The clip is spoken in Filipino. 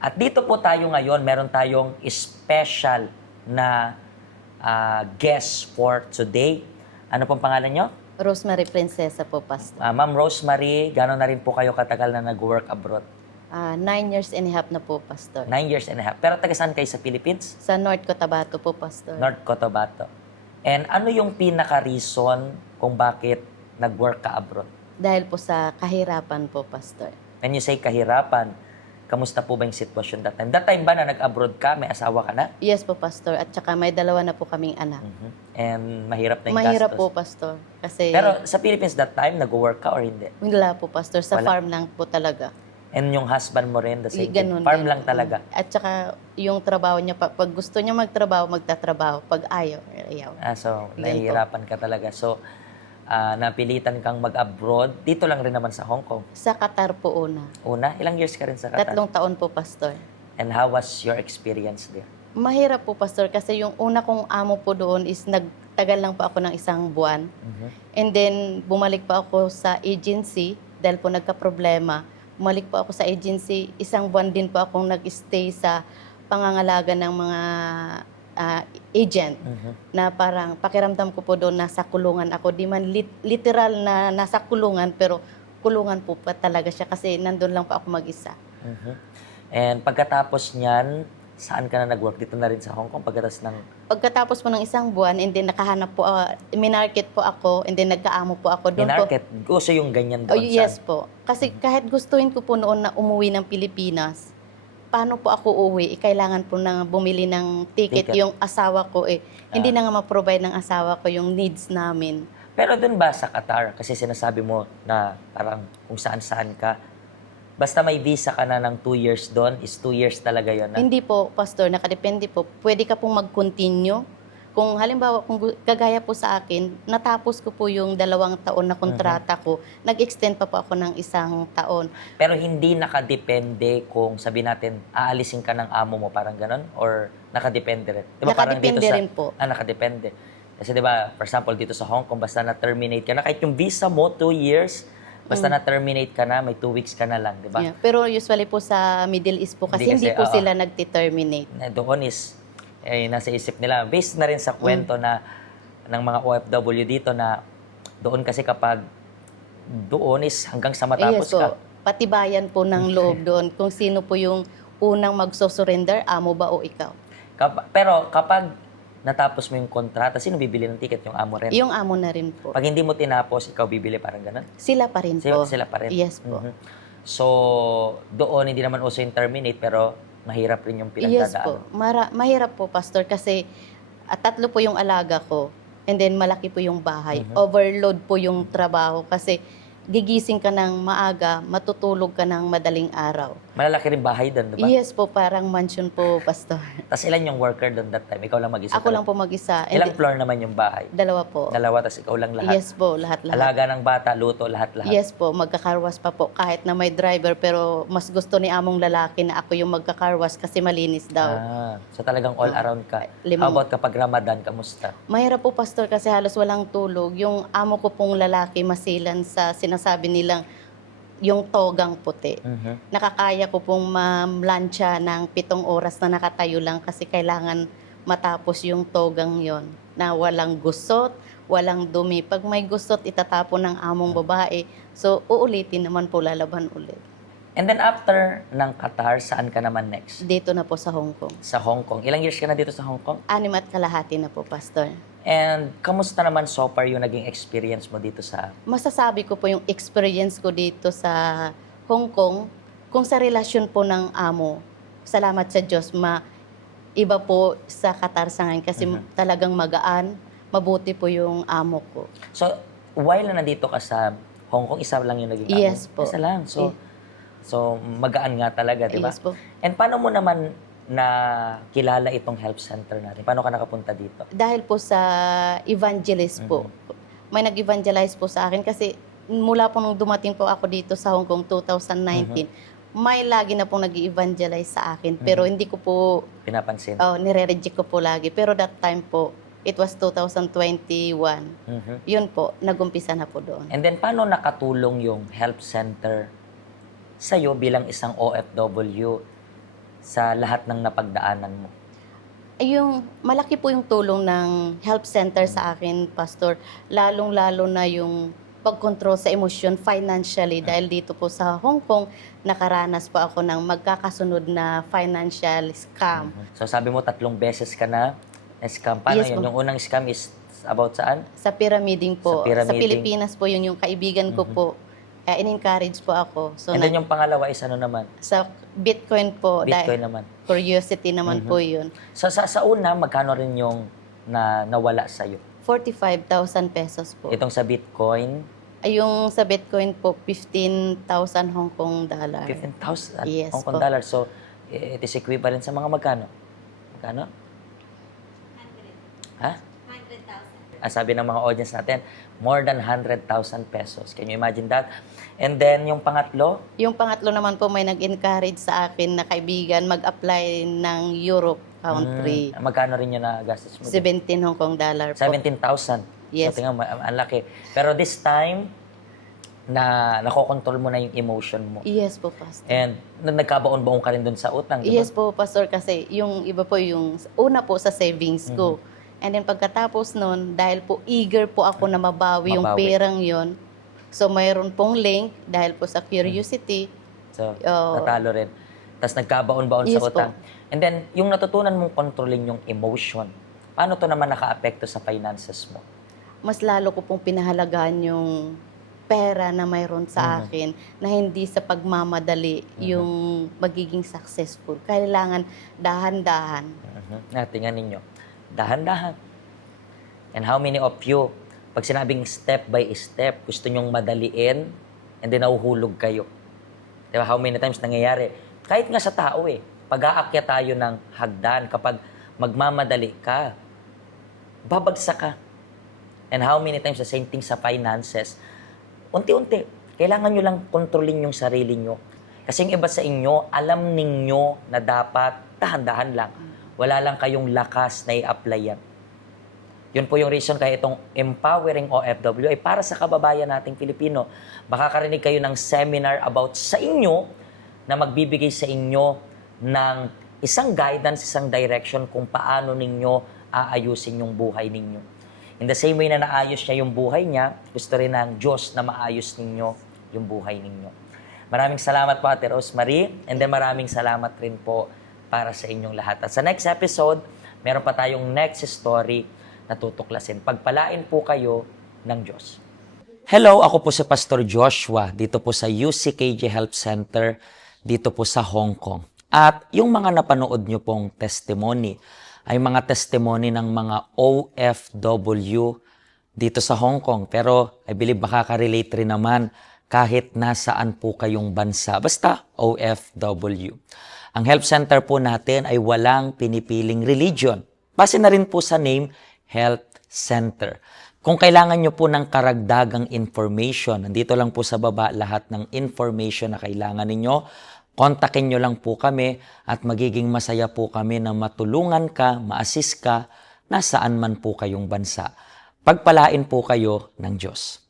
At dito po tayo ngayon, meron tayong special na guest for today. Ano pong pangalan nyo? Rosemary Princesa po, Pastor. Ma'am Rosemary, gano'n na rin po kayo katagal na nag-work abroad? 9 years and a half na po, Pastor. 9 years and a half. Pero taga saan kayo sa Philippines? Sa North Cotabato po, Pastor. North Cotabato. And ano yung pinaka-reason kung bakit nag-work ka abroad? Dahil po sa kahirapan po, Pastor. When you say kahirapan, kamusta po ba yung sitwasyon that time? That time ba na nag-abroad ka, may asawa ka na? Yes po, Pastor. At saka may dalawa na po kaming anak. And mahirap na yung Mahirap gastos. po, Pastor. Kasi Pero sa Philippines that time, nag-work ka or hindi? wala po, Pastor. Sa Wala. farm lang po talaga. And yung husband mo rin, the same thing? Ganun Farm din. lang talaga? At saka yung trabaho niya, pag gusto niya magtrabaho, magtatrabaho. Pag ayaw. So, Yan po. nahihirapan ka talaga. So, napilitan kang mag-abroad. Dito lang rin naman sa Hong Kong. Sa Qatar po una. Una, ilang years ka rin sa Qatar? 3 taon po, Pastor. And how was your experience there? Mahirap po, Pastor, kasi yung una kong amo po doon is nagtagal lang po ako ng 1 buwan. And then, bumalik pa ako sa agency dahil po nagka-problema. Bumalik po ako sa agency. 1 buwan din po akong nag-stay sa pangangalaga ng mga agent na parang pakiramdam ko po doon nasa kulungan ako. Di man literal na nasa kulungan, pero kulungan po pa talaga siya kasi nandun lang po ako mag-isa. And pagkatapos niyan, saan ka na nag-work? Dito na rin sa Hong Kong pagkatapos ng... Pagkatapos po ng 1 buwan, and then nakahanap po, minarket po ako, and then nagkaamo po ako. Doon po, Minarket? Gusto yung ganyan oh, doon yes saan? po. Kasi kahit gustuin ko po noon na umuwi ng Pilipinas, paano po ako uuwi? Kailangan po na bumili ng ticket Ticket. yung asawa ko eh. Hindi na nga ma-provide ng asawa ko yung needs namin. Pero doon ba sa Qatar? Kasi sinasabi mo na parang kung saan-saan ka. Basta may visa ka na ng 2 years doon, is 2 years talaga yun. Hindi po, Pastor, nakadepende po. Pwede ka pong mag-continue. Kung halimbawa, kung kagaya po sa akin, natapos ko po yung 2 taon na kontrata ko, nag-extend pa po ako ng 1 taon. Pero hindi nakadepende kung sabi natin, aalisin ka ng amo mo, parang ganon? Or nakadepende rin? Diba Nakadepende rin po. Nakadepende. Kasi diba, for example, dito sa Hong Kong, basta na-terminate ka na, kahit yung visa mo, 2 years, basta na-terminate ka na, may 2 weeks ka na lang, diba? Yeah. Pero usually po sa Middle East po, kasi hindi po oo. sila nagti-terminate. Doon is, nasa isip nila, based na rin sa kwento na ng mga OFW dito na doon kasi kapag doon is hanggang sa matapos Yes po. ka. Patibayan po ng loob doon kung sino po yung unang magso-surrender, amo ba o ikaw. Pero kapag natapos mo yung kontrata, sino bibili ng ticket? Yung amo rin? Yung amo na rin po. Pag hindi mo tinapos, ikaw bibili, parang ganun? Sila pa rin po. Sila pa rin? Yes po. So, doon hindi naman uso yung terminate, pero mahirap rin yung Yes pinagdadaan. po. Mahirap po, Pastor, kasi 3 po yung alaga ko. And then malaki po yung bahay. Overload po yung trabaho kasi gigising ka ng maaga, matutulog ka ng madaling araw. Malalaki rin bahay doon, diba? Yes po, parang mansion po, Pastor. Tapos ilan yung worker doon that time? Ikaw lang mag-isa? Ako lang po mag-isa. And Ilang floor naman yung bahay? 2 po. 2, tapos ikaw lang lahat? Yes po, lahat-lahat. Alaga ng bata, luto, lahat-lahat? Yes po, magkakarwas pa po. Kahit na may driver, pero mas gusto ni among lalaki na ako yung magkakarwas kasi malinis daw. So talagang all around ka. Limang- How about kapag Ramadan, kamusta? Mahirap po, Pastor, kasi halos walang tulog. Yung amo ko pong lalaki masilan sa sinasabi nilang yung togang puti. Nakakaya ko pong mamlansya ng 7 oras na nakatayo lang kasi kailangan matapos yung togang yon na walang gusot, walang dumi. Pag may gusot, itatapon ng among babae. So, uulitin naman po, lalaban ulit. And then after ng Qatar, saan ka naman next? Dito na po sa Hong Kong. Sa Hong Kong. Ilang years ka na dito sa Hong Kong? 6.5 na po, Pastor. And kamusta naman so far yung naging experience mo dito sa... Masasabi ko po yung experience ko dito sa Hong Kong, kung sa relasyon po ng amo, salamat sa Diyos, iba po sa Qatar sa ngayon kasi talagang magaan, mabuti po yung amo ko. So, while na nandito ka sa Hong Kong, isa lang yung naging amo? Yes po. Isa lang. So magaan nga talaga, di ba? Yes po. And paano mo naman na kilala itong health center natin? Paano ka nakapunta dito? Dahil po sa evangelist po, may nag-evangelize po sa akin kasi mula po nung dumating po ako dito sa Hong Kong 2019, may lagi na pong nag-evangelize sa akin. Pero hindi ko po, Pinapansin? nire-reject ko po lagi. Pero that time po, it was 2021. Yun po, nag-umpisa na po doon. And then, paano nakatulong yung health center sa'yo bilang isang OFW sa lahat ng napagdaanan mo? Yung malaki po yung tulong ng help center sa akin, Pastor. Lalong-lalo na yung pag-control sa emosyon financially dahil dito po sa Hong Kong, nakaranas po ako ng magkakasunod na financial scam. So sabi mo 3 beses ka na scam. Paano Yes, yun? po. Yung unang scam is about saan? Sa pyramiding po. Sa pyramiding. Sa Pilipinas po yun, yung kaibigan ko po. In-encourage po ako. So, And then yung pangalawa is ano naman? sa Bitcoin po. Bitcoin dahil naman. curiosity naman po yun. Sa una, magkano rin yung nawala sa'yo? 45,000 pesos po. Itong sa Bitcoin, Yung sa Bitcoin po, 15,000 Hong Kong dollar. 15,000 Yes Hong Kong po. dollar. So, it is equivalent sa mga magkano? Magkano? 100. Ha? 100,000. Sabi ng mga audience natin, more than 100,000 pesos. Can you imagine that? And then, yung pangatlo, Yung pangatlo naman po, may nag-encourage sa akin na kaibigan mag-apply ng Europe country. magkano rin yun na gastos mo? 17 Hong Kong dollar po. 17,000. Yes. So, tingnan mo, ang laki. Pero this time, nakokontrol mo na yung emotion mo. Yes po, Pastor. And nagkabaon-baon ka rin dun sa utang, di ba? Yes po, Pastor, kasi yung iba po yung una po sa savings ko. And then pagkatapos nun, dahil po eager po ako na mabawi yung Mabawi. perang yon, so mayroon pong link dahil po sa curiosity. So, Oh. natalo rin. Tapos nagkabaon-baon Yes sa utang. po. And then, yung natutunan mong kontrolin yung emotion, paano to naman naka-apekto sa finances mo? Mas lalo ko pong pinahalagaan yung pera na mayroon sa akin na hindi sa pagmamadali yung magiging successful. Kailangan dahan-dahan. Tingnan ninyo. Dahan-dahan. And how many of you, pag sinabing step by step, gusto nyong madaliin, and then nahuhulog kayo? Diba? How many times nangyayari? Kahit nga sa tao pag-aakyat tayo ng hagdan, kapag magmamadali ka, babagsak ka. And how many times the same thing sa finances? Unti-unti, kailangan nyo lang kontrolin yung sarili nyo. Kasi yung iba sa inyo, alam ninyo na dapat dahan-dahan lang. Wala lang kayong lakas na i-apply yan. Yun po yung reason kaya itong Empowering OFW ay para sa kababayan nating Pilipino. Makakarinig kayo ng seminar about sa inyo na magbibigay sa inyo ng isang guidance, isang direction kung paano ninyo aayusin yung buhay ninyo. In the same way na naayos niya yung buhay niya, gusto rin ng Diyos na maayos ninyo yung buhay ninyo. Maraming salamat po, Ate Rosemary, and then maraming salamat rin po para sa inyong lahat. At sa next episode, meron pa tayong next story na tutuklasin. Pagpalain po kayo ng Diyos. Hello, ako po si Pastor Joshua, dito po sa UCKJ Health Center, dito po sa Hong Kong. At yung mga napanood nyo pong testimony, ay mga testimony ng mga OFW dito sa Hong Kong. Pero I believe makaka-relate rin naman kahit nasaan po kayong bansa. Basta OFW. Ang health center po natin ay walang pinipiling religion. Base na rin po sa name, Health Center. Kung kailangan nyo po ng karagdagang information, nandito lang po sa baba lahat ng information na kailangan ninyo. Kontakin nyo lang po kami at magiging masaya po kami na matulungan ka, ma-assist ka, nasaan man po kayong bansa. Pagpalain po kayo ng Diyos.